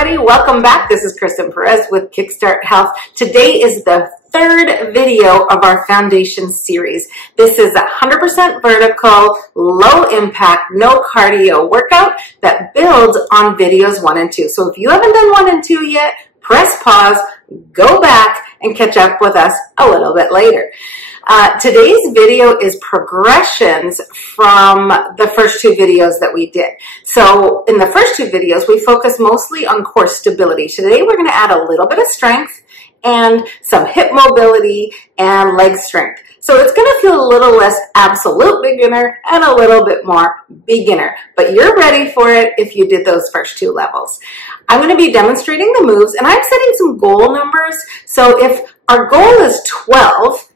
everybody. Welcome back. This is Kristen Perez with Kickstart Health. Today is the third video of our foundation series. This is a 100% vertical, low impact, no cardio workout that builds on videos 1 and 2. So if you haven't done 1 and 2 yet, press pause, go back and catch up with us a little bit later. Today's video is progressions from the first 2 videos that we did. So in the first 2 videos, we focused mostly on core stability. Today, we're going to add a little bit of strength and some hip mobility and leg strength. So it's going to feel a little less absolute beginner and a little bit more beginner, but you're ready for it if you did those first 2 levels. I'm going to be demonstrating the moves, and I'm setting some goal numbers. So if our goal is 12,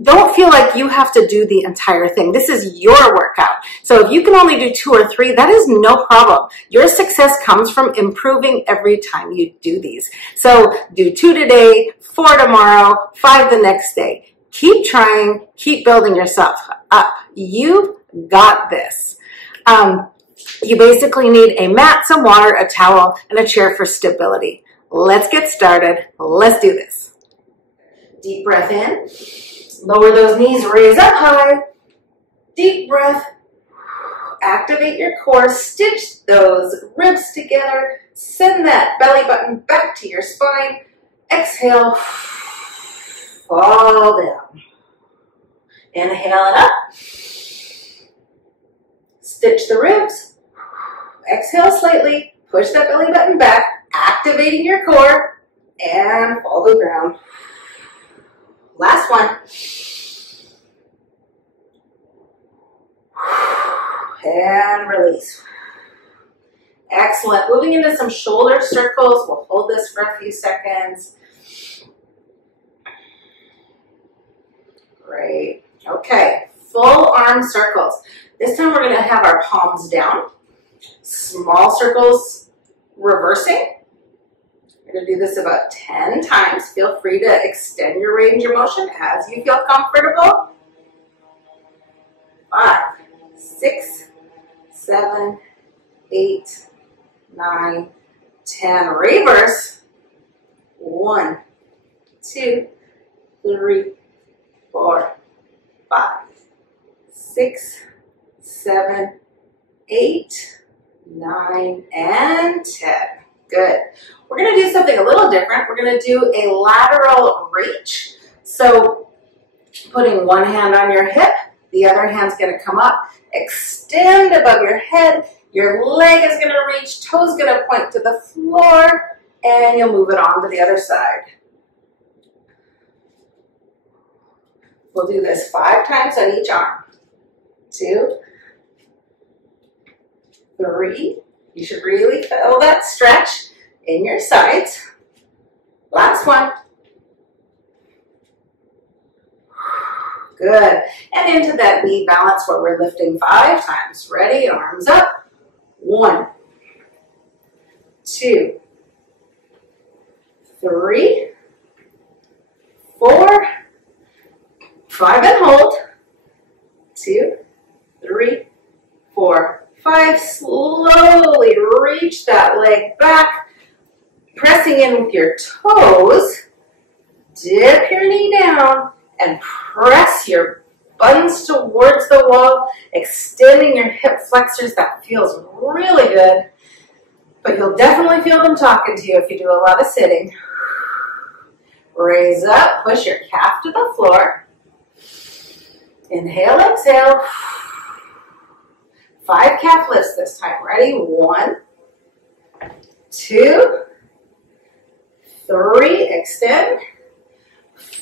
don't feel like you have to do the entire thing. This is your workout. So if you can only do 2 or 3, that is no problem. Your success comes from improving every time you do these. So do 2 today, 4 tomorrow, 5 the next day. Keep trying, keep building yourself up. You've got this. You basically need a mat, some water, a towel, and a chair for stability. Let's get started. Let's do this. Deep breath in. Lower those knees, raise up high. Deep breath. Activate your core. Stitch those ribs together. Send that belly button back to your spine. Exhale. Fall down. Inhale it up. Stitch the ribs. Exhale slightly. Push that belly button back. Activating your core. And fall to the ground. Last one. And release. Excellent. Moving into some shoulder circles. We'll hold this for a few seconds. Great. Okay. Full arm circles. This time we're going to have our palms down. Small circles reversing. We're going to do this about 10 times. Feel free to extend your range of motion as you feel comfortable. 5, 6, 7, 8, 9, 10. Reverse. 1, 2, 3, 4, 5, 6, 7, 8, 9, and 10. Good. We're going to do something a little different. We're going to do a lateral reach. So putting one hand on your hip, the other hand's going to come up, extend above your head, your leg is going to reach, toes going to point to the floor, and you'll move it on to the other side. We'll do this 5 times on each arm. 2, 3. You should really feel that stretch in your sides. Last one. Good. And into that knee balance where we're lifting 5 times. Ready? Arms up. 1, 2, 3, 4, 5 and hold. 2, 3, 4, 5. Slowly reach that leg back, pressing in with your toes. Dip your knee down and press your buttons towards the wall, extending your hip flexors. That feels really good, but you'll definitely feel them talking to you if you do a lot of sitting. Raise up, push your calf to the floor. Inhale, exhale. 5 calf lifts this time. Ready? 1, 2, 3. Extend.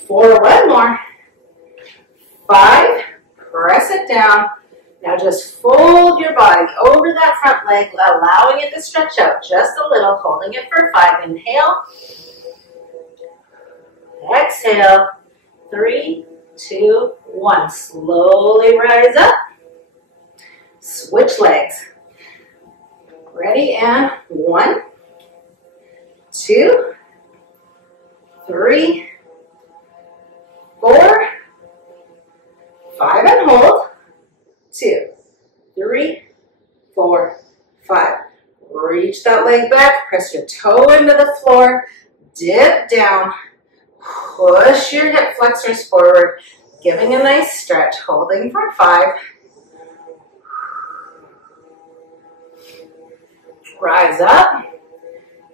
4. One more. 5. Press it down. Now just fold your body over that front leg, allowing it to stretch out just a little, holding it for 5. Inhale. Exhale. 3, 2, 1. Slowly rise up. Switch legs. Ready? And 1, 2, 3, 4, 5 and hold. 2, 3, 4, 5. Reach that leg back, press your toe into the floor, dip down, push your hip flexors forward, giving a nice stretch, holding for 5. Rise up,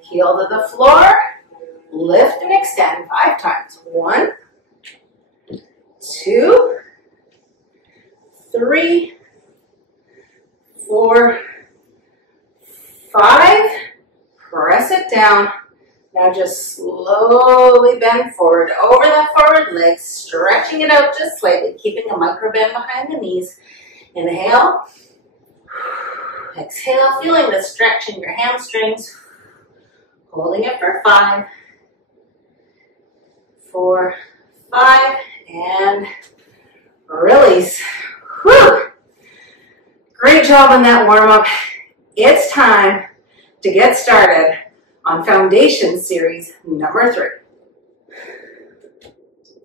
heel to the floor, lift and extend 5 times. 1, 2, 3, 4, 5. Press it down. Now just slowly bend forward over that forward leg, stretching it out just slightly, keeping a micro bend behind the knees. Inhale. Exhale, feeling the stretch in your hamstrings. Holding it for 5, 4, 5, and release. Whew. Great job on that warm-up. It's time to get started on Foundation Series number 3.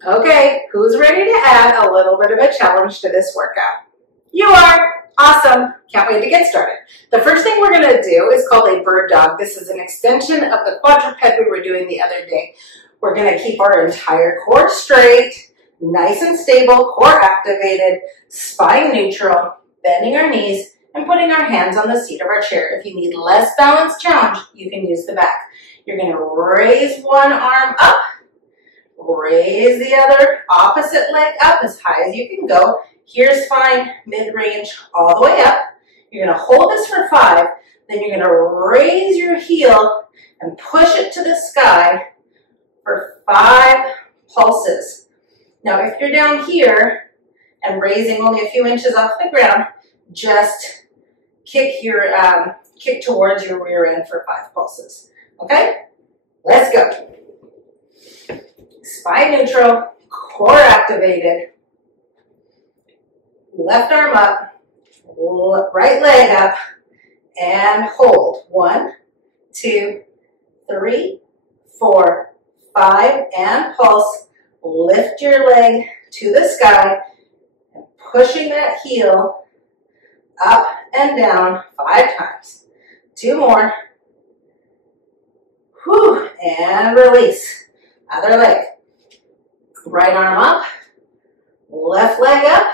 Okay, who's ready to add a little bit of a challenge to this workout? You are! Awesome! Can't wait to get started. The first thing we're going to do is called a bird dog. This is an extension of the quadruped we were doing the other day. We're going to keep our entire core straight, nice and stable, core activated, spine neutral, bending our knees, and putting our hands on the seat of our chair. If you need less balance challenge, you can use the back. You're going to raise one arm up, raise the other opposite leg up as high as you can go. Here's fine, mid-range, all the way up. You're going to hold this for 5, then you're going to raise your heel and push it to the sky for 5 pulses. Now, if you're down here and raising only a few inches off the ground, just kick towards your rear end for 5 pulses. Okay? Let's go. Spine neutral, core activated. Left arm up, right leg up, and hold. 1, 2, 3, 4, 5, and pulse. Lift your leg to the sky, and pushing that heel up and down 5 times. 2 more. Whew, and release. Other leg. Right arm up, left leg up.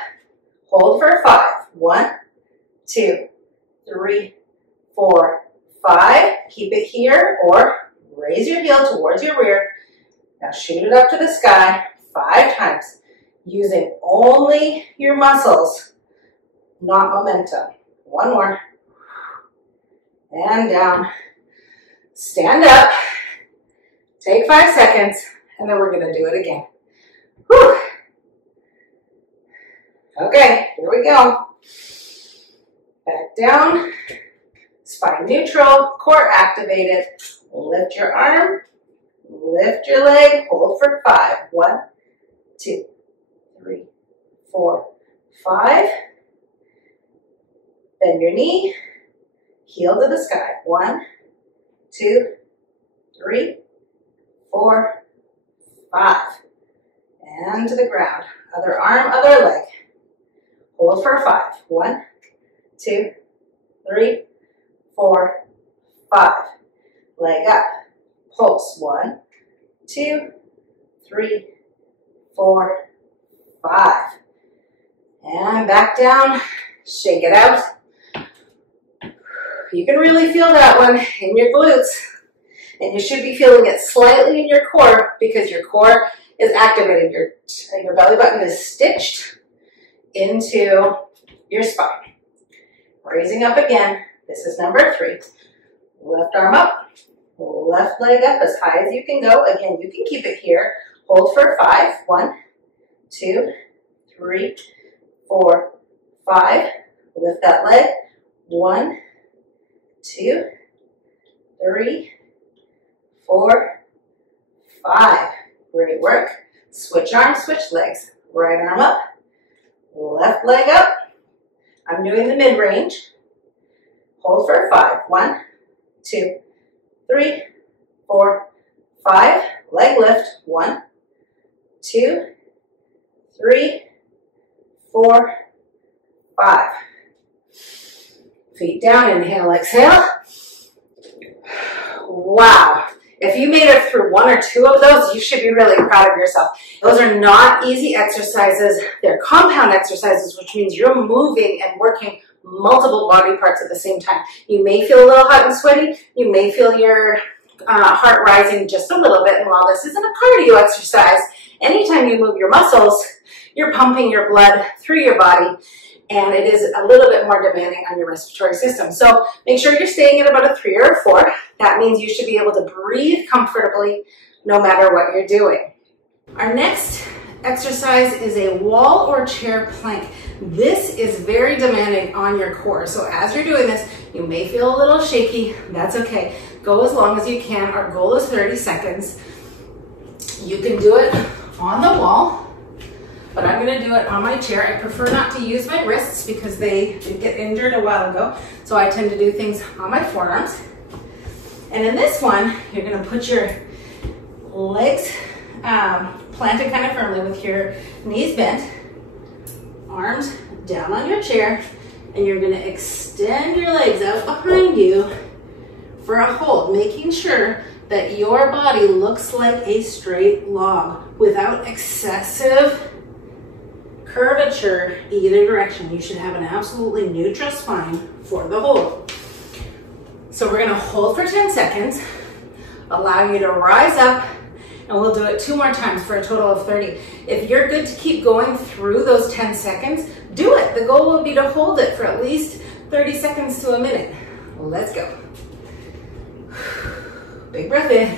Hold for 5. 1, 2, 3, 4, 5. Keep it here or raise your heel towards your rear. Now shoot it up to the sky 5 times using only your muscles, not momentum. 1 more. And down. Stand up. Take 5 seconds and then we're going to do it again. Whew. Okay, here we go. Back down, spine neutral, core activated. Lift your arm, lift your leg, hold for 5. 1, 2, 3, 4, 5. Bend your knee, heel to the sky. 1, 2, 3, 4, 5. And to the ground. Other arm, other leg. Hold for 5. 1, 2, 3, 4, 5. Leg up. Pulse. 1, 2, 3, 4, 5. And back down. Shake it out. You can really feel that one in your glutes. And you should be feeling it slightly in your core because your core is activated. Your belly button is stitched into your spine. Raising up again. This is number 3. Left arm up, left leg up as high as you can go. Again, you can keep it here. Hold for 5. 1, 2, 3, 4, 5. Lift that leg. 1, 2, 3, 4, 5. Great work. Switch arms, switch legs. Right arm up, left leg up. I'm doing the mid-range. Hold for 5. 1, 2, 3, 4, 5. Leg lift. 1, 2, 3, 4, 5. Feet down. Inhale, exhale. Wow. If you made it through one or two of those, you should be really proud of yourself. Those are not easy exercises. They're compound exercises, which means you're moving and working multiple body parts at the same time. You may feel a little hot and sweaty. You may feel your heart rising just a little bit. And while this isn't a cardio exercise, anytime you move your muscles, you're pumping your blood through your body, and it is a little bit more demanding on your respiratory system. So make sure you're staying at about a 3 or a 4. That means you should be able to breathe comfortably no matter what you're doing. Our next exercise is a wall or chair plank. This is very demanding on your core. So as you're doing this, you may feel a little shaky. That's okay. Go as long as you can. Our goal is 30 seconds. You can do it on the wall, but I'm going to do it on my chair. I prefer not to use my wrists because they did get injured a while ago. So I tend to do things on my forearms. And in this one, you're going to put your legs planted kind of firmly with your knees bent, arms down on your chair, and you're going to extend your legs out behind you for a hold, making sure that your body looks like a straight log without excessive curvature either direction. You should have an absolutely neutral spine for the hold. So we're going to hold for 10 seconds, allow you to rise up, and we'll do it 2 more times for a total of 30. If you're good to keep going through those 10 seconds, do it. The goal will be to hold it for at least 30 seconds to a minute. Let's go. Big breath in.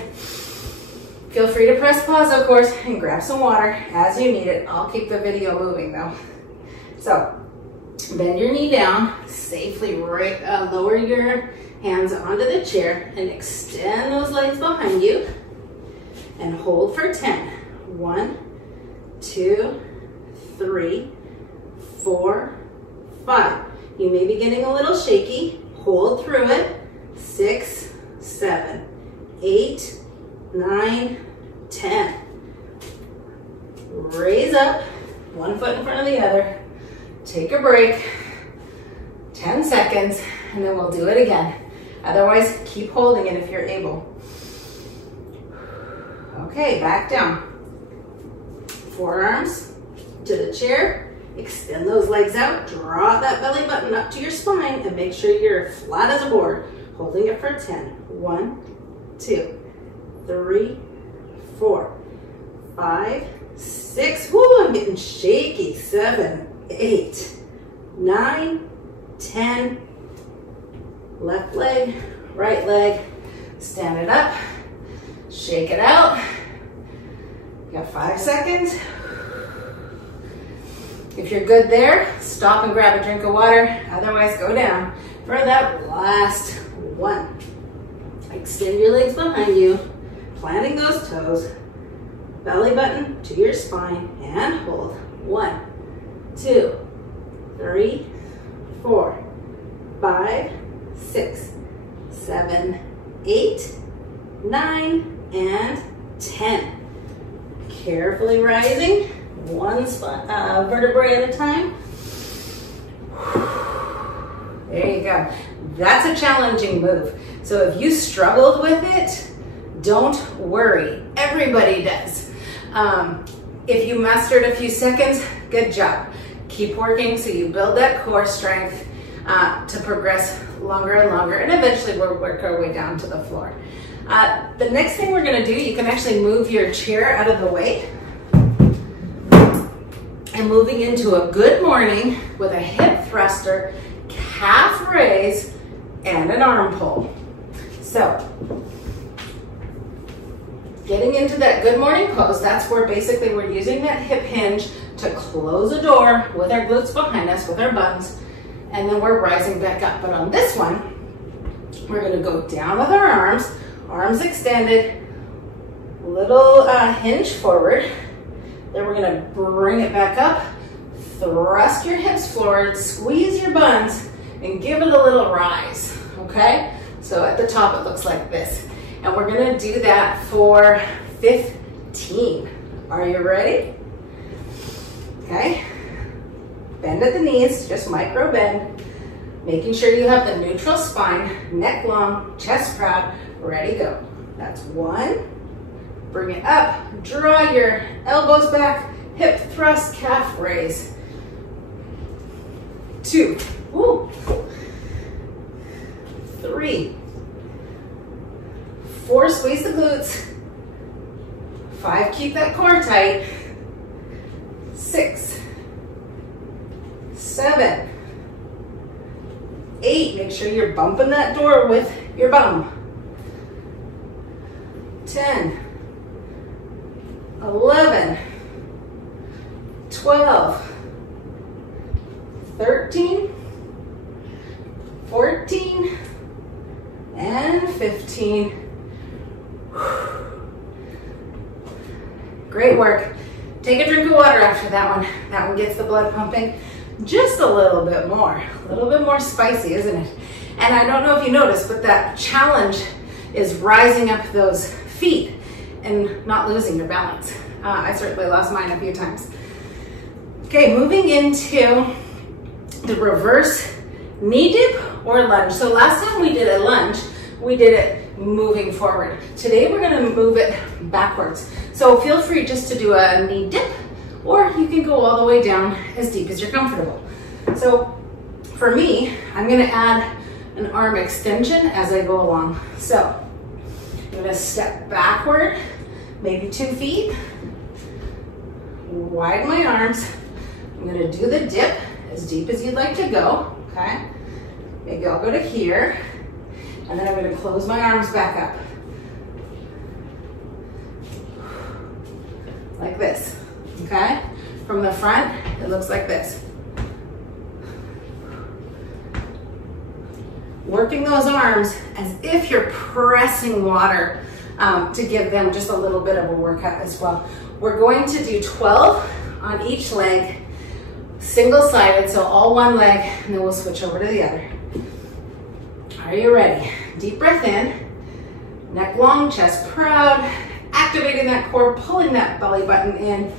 Feel free to press pause, of course, and grab some water as you need it. I'll keep the video moving though. So bend your knee down, safely lower your hands onto the chair and extend those legs behind you and hold for 10. 1, 2, 3, 4, 5. You may be getting a little shaky. Hold through it. 6, 7, 8, 9, 10. Raise up, one foot in front of the other. Take a break, 10 seconds, and then we'll do it again. Otherwise, keep holding it if you're able. Okay, back down. Forearms to the chair. Extend those legs out. Draw that belly button up to your spine and make sure you're flat as a board. Holding it for 10. 1, 2, 3, 4, 5, 6. Woo, I'm getting shaky. 7, 8, 9, 10. Left leg, right leg. Stand it up. Shake it out. You got 5 seconds. If you're good there, stop and grab a drink of water. Otherwise, go down for that last one. Extend your legs behind you, planting those toes, belly button to your spine, and hold. 1, 2, 3, 4, 5, 6, 7, 8, 9, and 10. Carefully rising, one vertebrae at a time. There you go. That's a challenging move. So if you struggled with it, don't worry. Everybody does. If you mastered a few seconds, good job. Keep working so you build that core strength to progress longer and longer, and eventually we'll work our way down to the floor. The next thing we're going to do, you can actually move your chair out of the way. And moving into a good morning with a hip thruster, calf raise, and an arm pull. So, getting into that good morning pose, that's where basically we're using that hip hinge to close a door with our glutes behind us, with our buns, and then we're rising back up. But on this one, we're going to go down with our arms extended, little hinge forward. Then we're going to bring it back up, thrust your hips forward, squeeze your buns, and give it a little rise, okay? So at the top it looks like this. And we're going to do that for 15. Are you ready? Okay. Bend at the knees, just micro bend. Making sure you have the neutral spine, neck long, chest proud, ready, go. That's 1. Bring it up, draw your elbows back, hip thrust, calf raise. 2, woo. 3, 4, squeeze the glutes. 5, keep that core tight. 6, 7, 8, make sure you're bumping that door with your bum. 10, 11, 12, 13, 14, and 15. Great work. Take a drink of water after that one. That one gets the blood pumping just a little bit more spicy, isn't it? And I don't know if you noticed, but that challenge is rising up those feet and not losing your balance. I certainly lost mine a few times. Okay, moving into the reverse knee dip or lunge. So last time we did a lunge, we did it moving forward. Today we're gonna move it backwards. So feel free just to do a knee dip, or you can go all the way down as deep as you're comfortable. So for me, I'm gonna add an arm extension as I go along. So I'm gonna step backward, maybe 2 feet, widen my arms. I'm gonna do the dip as deep as you'd like to go, okay? Maybe I'll go to here, and then I'm gonna close my arms back up. Like this, okay? From the front, it looks like this. Working those arms as if you're pressing water to give them just a little bit of a workout as well. We're going to do 12 on each leg, single-sided, so all one leg, and then we'll switch over to the other. Are you ready? Deep breath in, neck long, chest proud, activating that core, pulling that belly button in,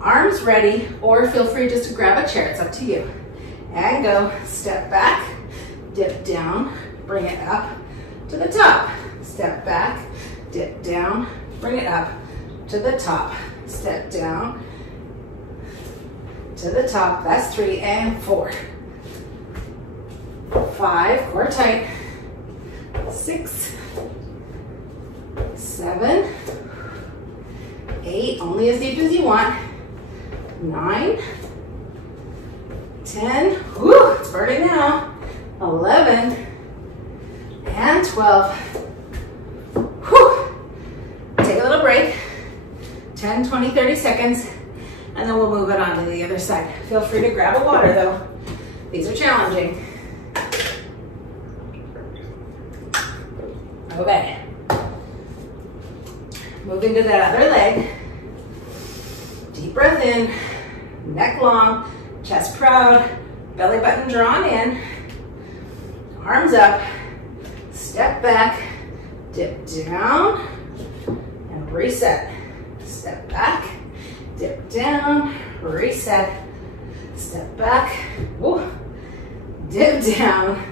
arms ready, or feel free just to grab a chair, it's up to you. And go, step back, dip down, bring it up to the top. Step back, dip down, bring it up to the top. Step down to the top, that's 3 and 4. 5, core tight. 6, 7, 8, only as deep as you want. 9, 10, whoo, it's burning now. 11, and 12. Whew. Take a little break, 10, 20, 30 seconds, and then we'll move it on to the other side. Feel free to grab a water though. These are challenging. Okay. Moving to that other leg. Deep breath in, neck long, chest proud, belly button drawn in, arms up, step back, dip down, and reset. Step back, dip down, reset, step back, whoa, dip down,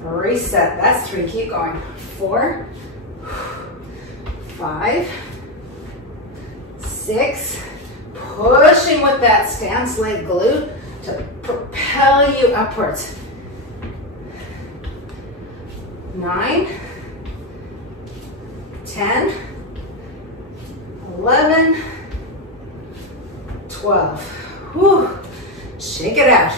reset. That's 3, keep going. 4, 5, 6, pushing with that stance leg glute to propel you upwards. 9, 10, 11, 12. Whew. Shake it out.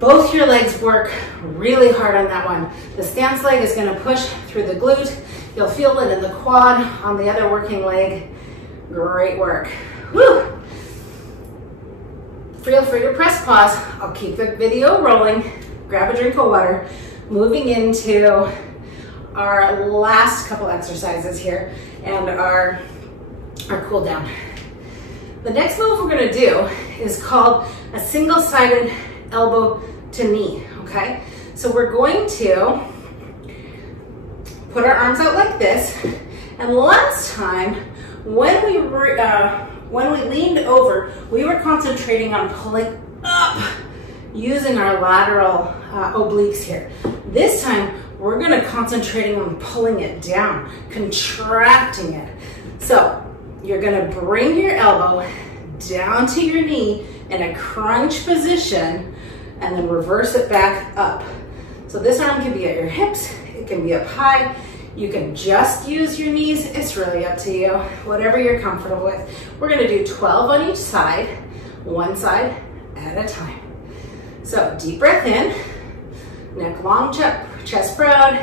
Both your legs work really hard on that one. The stance leg is going to push through the glute. You'll feel it in the quad on the other working leg. Great work. Whew. Feel free to press pause. I'll keep the video rolling. Grab a drink of water. Moving into our last couple exercises here and our cool down. The next move we're going to do is called a single-sided elbow to knee, okay? So we're going to put our arms out like this, and last time when we leaned over, we were concentrating on pulling up using our lateral obliques here. This time, we're gonna concentrating on pulling it down, contracting it. So you're gonna bring your elbow down to your knee in a crunch position and then reverse it back up. So this arm can be at your hips, it can be up high. You can just use your knees. It's really up to you, whatever you're comfortable with. We're gonna do 12 on each side, one side at a time. So deep breath in, neck long, chest proud,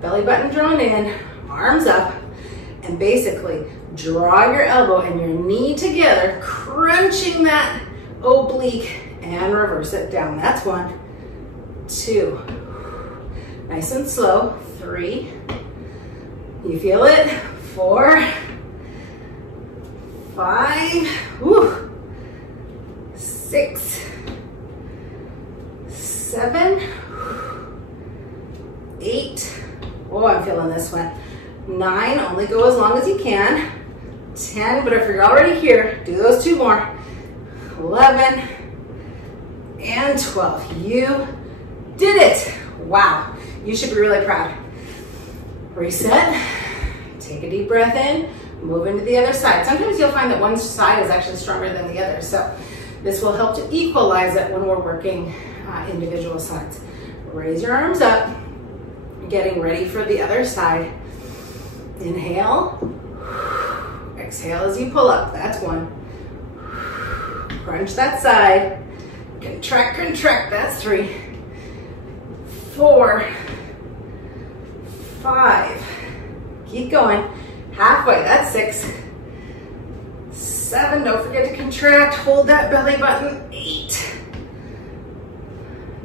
belly button drawn in, arms up, and basically draw your elbow and your knee together, crunching that oblique, and reverse it down. That's 1, 2, nice and slow, 3, you feel it, 4, 5, woo, 6, 7, 8, oh, I'm feeling this one, 9, only go as long as you can, 10, but if you're already here, do those 2 more, 11, and 12. You did it. Wow, you should be really proud. Reset, take a deep breath in, move into the other side. Sometimes you'll find that one side is actually stronger than the other, so this will help to equalize it when we're working individual sides. Raise your arms up, getting ready for the other side. Inhale, exhale as you pull up, that's 1. Crunch that side, contract, contract, that's 3, 4, 5, keep going, halfway, that's 6, 7, don't forget to contract, hold that belly button, 8,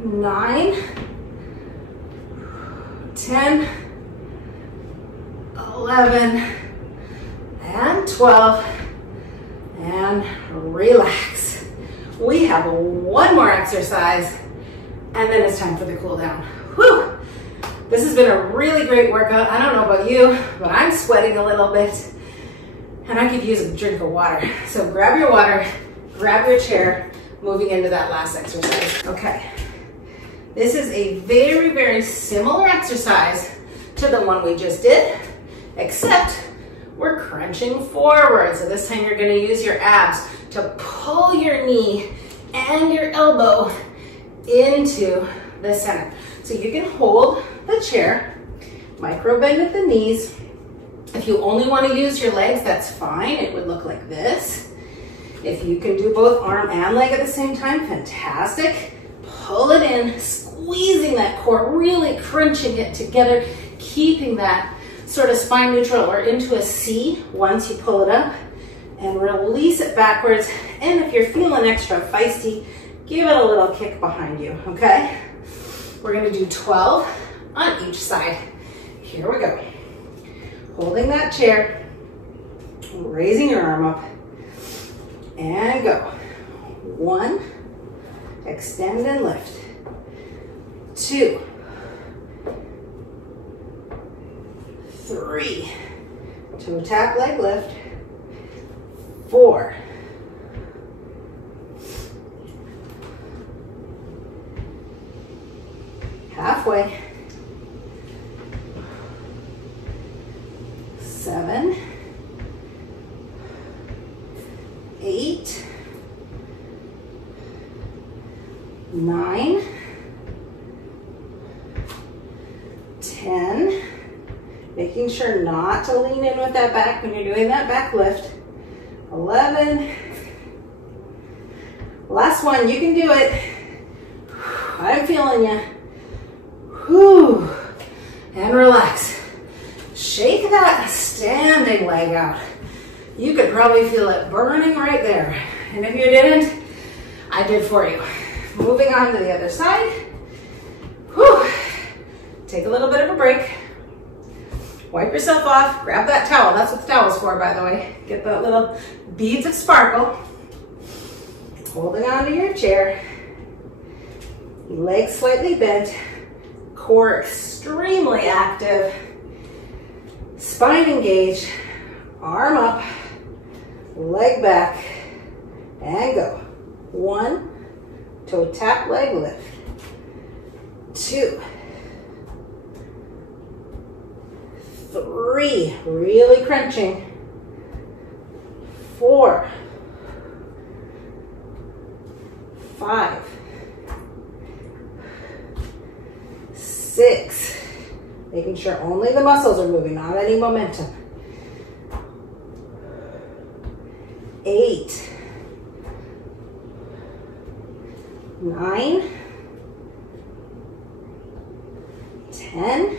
9, 10, 11, and 12, and relax. We have one more exercise, and then it's time for the cool down. Whew. This has been a really great workout. I don't know about you, but I'm sweating a little bit, and I could use a drink of water. So grab your water, grab your chair, moving into that last exercise. Okay, this is a very, very similar exercise to the one we just did, except we're crunching forward. So this time you're gonna use your abs to pull your knee and your elbow into the center. So you can hold the chair, micro bend at the knees. If you only want to use your legs, that's fine. It would look like this. If you can do both arm and leg at the same time, fantastic. Pull it in, squeezing that core, really crunching it together, keeping that sort of spine neutral or into a C once you pull it up, and release it backwards. And if you're feeling extra feisty, give it a little kick behind you, okay? We're gonna do 12 on each side. Here we go. Holding that chair, raising your arm up, and go. 1, extend and lift. 2, 3, toe tap leg lift. 4, 7, 8, 9, 10, making sure not to lean in with that back when you're doing that back lift. 11, last one, you can do it. I'm feeling you. Whew. And relax. Shake that standing leg out. You could probably feel it burning right there. And if you didn't, I did for you. Moving on to the other side. Whew. Take a little bit of a break. Wipe yourself off, grab that towel. That's what the towel's for, by the way. Get the little beads of sparkle. Holding onto your chair. Legs slightly bent. Core extremely active. Spine engaged. Arm up. Leg back. And go. 1, toe tap, leg lift. 2, 3, really crunching. 4, 5, 6, making sure only the muscles are moving, not any momentum. 8, 9, 10,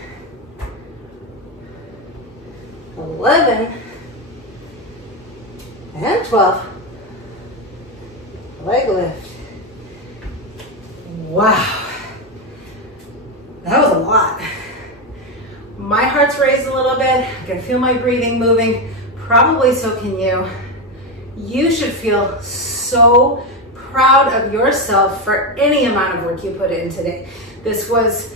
11, and 12. Leg lift. Wow. That was a lot. My heart's raised a little bit. I can feel my breathing moving. Probably so can you. You should feel so proud of yourself for any amount of work you put in today. This was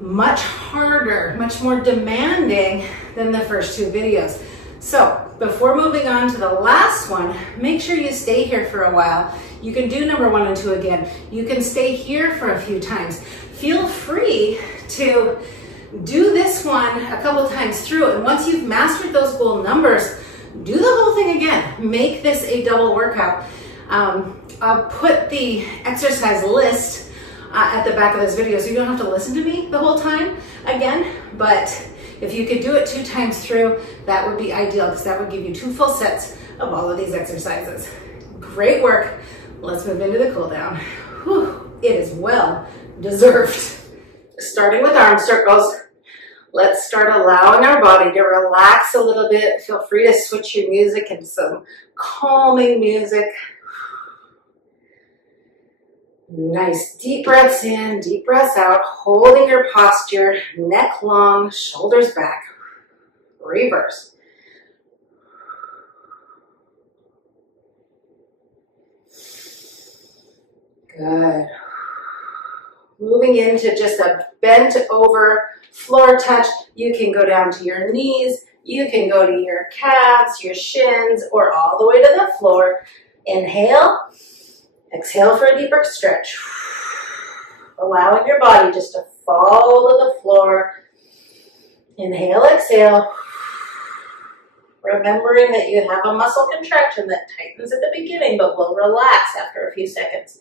much harder, much more demanding than the first 2 videos. So before moving on to the last one, make sure you stay here for a while. You can do number 1 and 2 again. You can stay here for a few times. Feel free to do this one a couple of times through, and once you've mastered those goal numbers, do the whole thing again. Make this a double workout. I'll put the exercise list at the back of this video, so you don't have to listen to me the whole time again, but if you could do it 2 times through, that would be ideal, because that would give you 2 full sets of all of these exercises. Great work. Let's move into the cool down. Whew, it is well deserved. Starting with arm circles, let's start allowing our body to relax a little bit. Feel free to switch your music into some calming music. Nice deep breaths in, deep breaths out, holding your posture, neck long, shoulders back. Reverse. Good. Moving into just a bent over floor touch. You can go down to your knees, you can go to your calves, your shins, or all the way to the floor. Inhale, exhale for a deeper stretch. Allowing your body just to fall to the floor. Inhale, exhale. Remembering that you have a muscle contraction that tightens at the beginning, but will relax after a few seconds.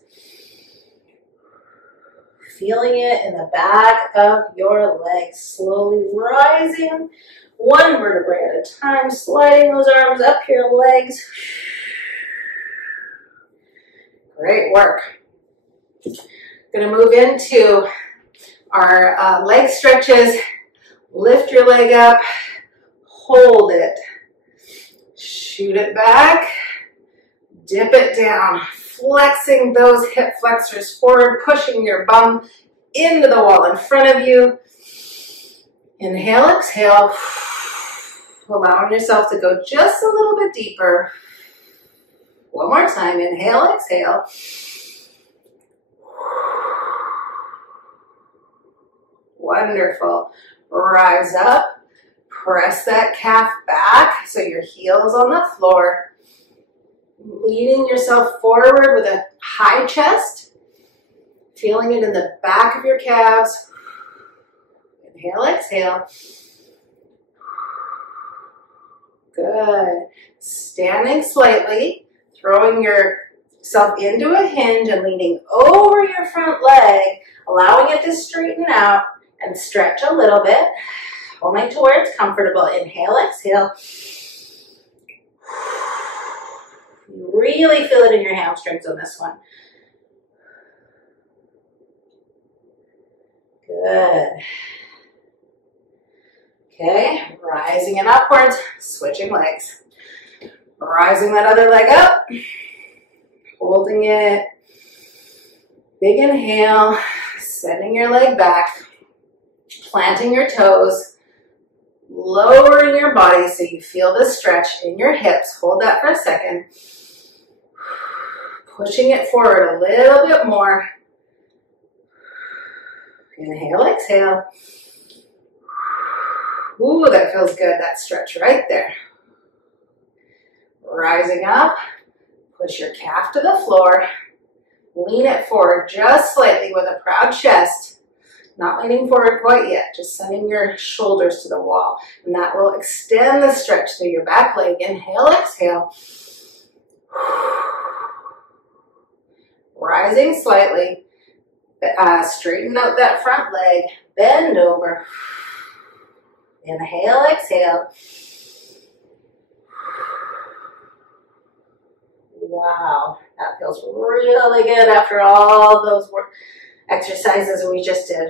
Feeling it in the back of your legs, slowly rising 1 vertebrae at a time, sliding those arms up your legs. Great work. Going to move into our leg stretches. Lift your leg up, hold it, shoot it back, dip it down, flexing those hip flexors forward, pushing your bum into the wall in front of you. Inhale, exhale, allowing yourself to go just a little bit deeper. One more time, inhale, exhale. Wonderful. Rise up, press that calf back so your heel is on the floor. Leading yourself forward with a high chest, feeling it in the back of your calves. Inhale, exhale. Good. Standing slightly, throwing yourself into a hinge and leaning over your front leg, allowing it to straighten out and stretch a little bit, only to where it's comfortable. Inhale, exhale. You really feel it in your hamstrings on this one. Good. Okay, rising and upwards, switching legs. Rising that other leg up, holding it. Big inhale, sending your leg back, planting your toes, lowering your body so you feel the stretch in your hips. Hold that for a second. Pushing it forward a little bit more. Inhale, exhale. Ooh, that feels good, that stretch right there. Rising up, push your calf to the floor. Lean it forward just slightly with a proud chest. Not leaning forward quite yet, just sending your shoulders to the wall. And that will extend the stretch through your back leg. Inhale, exhale. Rising slightly. Straighten out that front leg. Bend over. Inhale, exhale. Wow, that feels really good after all those exercises we just did.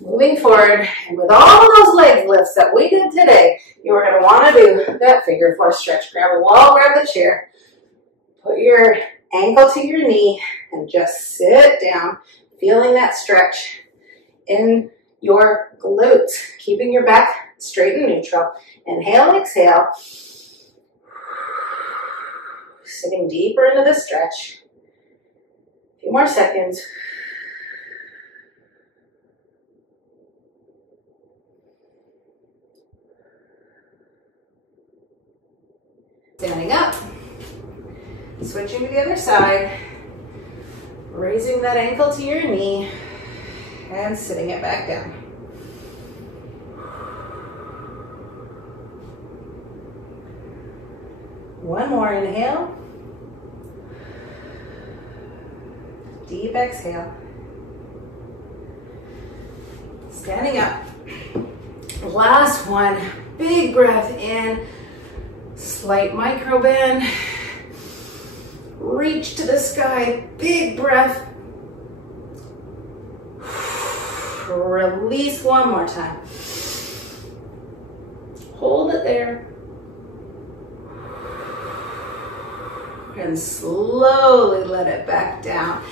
Moving forward, and with all those leg lifts that we did today, you are going to want to do that figure four stretch. Grab a wall, grab the chair, put your ankle to your knee, and just sit down, feeling that stretch in your glutes, keeping your back straight and neutral. Inhale, exhale. Sitting deeper into the stretch. A few more seconds. Standing up. Switching to the other side. Raising that ankle to your knee and sitting it back down. One more inhale. Deep exhale. Standing up. Last one. Big breath in. Slight micro bend. Reach to the sky. Big breath. Release one more time. Hold it there. And slowly let it back down.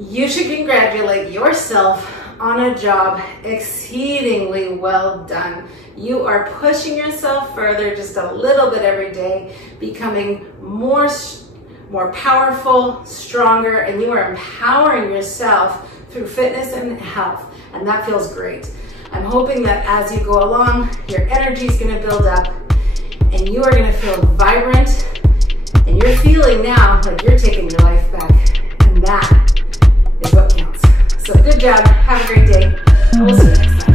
You should congratulate yourself on a job exceedingly well done. You are pushing yourself further just a little bit every day, becoming more powerful, stronger, and you are empowering yourself through fitness and health, and that feels great. I'm hoping that as you go along, your energy is going to build up, and you are going to feel vibrant. And you're feeling now like you're taking your life back. And that is what counts. So good job. Have a great day. We'll see you next time.